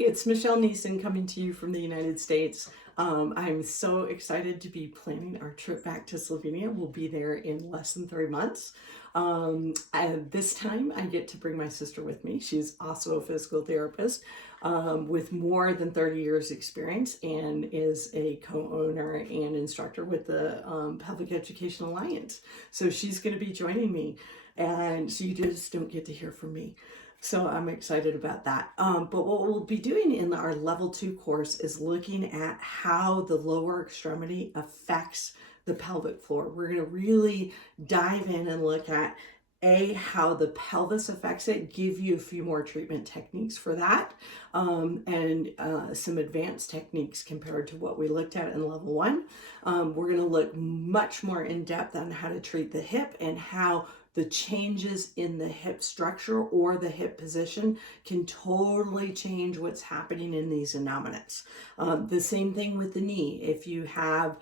it's Michelle Nesin coming to you from the United States. I'm so excited to be planning our trip back to Slovenia. We'll be there in less than 3 months. And this time I get to bring my sister with me. She's also a physical therapist with more than 30 years experience and is a co-owner and instructor with the Pelvic Education Alliance. So she's going to be joining me, and so you just don't get to hear from me. So I'm excited about that. But what we'll be doing in our level 2 course is looking at how the lower extremity affects the pelvic floor. We're going to really dive in and look at how the pelvis affects it, give you a few more treatment techniques for that, and some advanced techniques compared to what we looked at in level 1. We're going to look much more in depth on how to treat the hip and how the changes in the hip structure or the hip position can totally change what's happening in these innominate. The same thing with the knee. If you have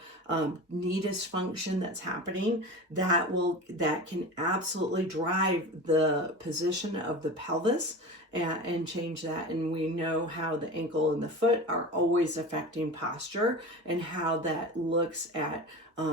knee dysfunction that's happening, that can absolutely drive the position of the pelvis and change that. And we know how the ankle and the foot are always affecting posture and how that looks at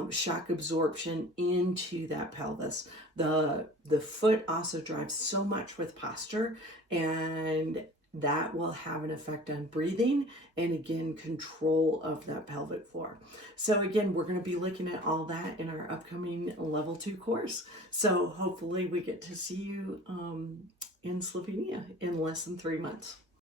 shock absorption into that pelvis. The foot also drives so much with posture, and that will have an effect on breathing and again control of that pelvic floor. So again, we're going to be looking at all that in our upcoming level 2 course. So hopefully we get to see you in Slovenia in less than 3 months.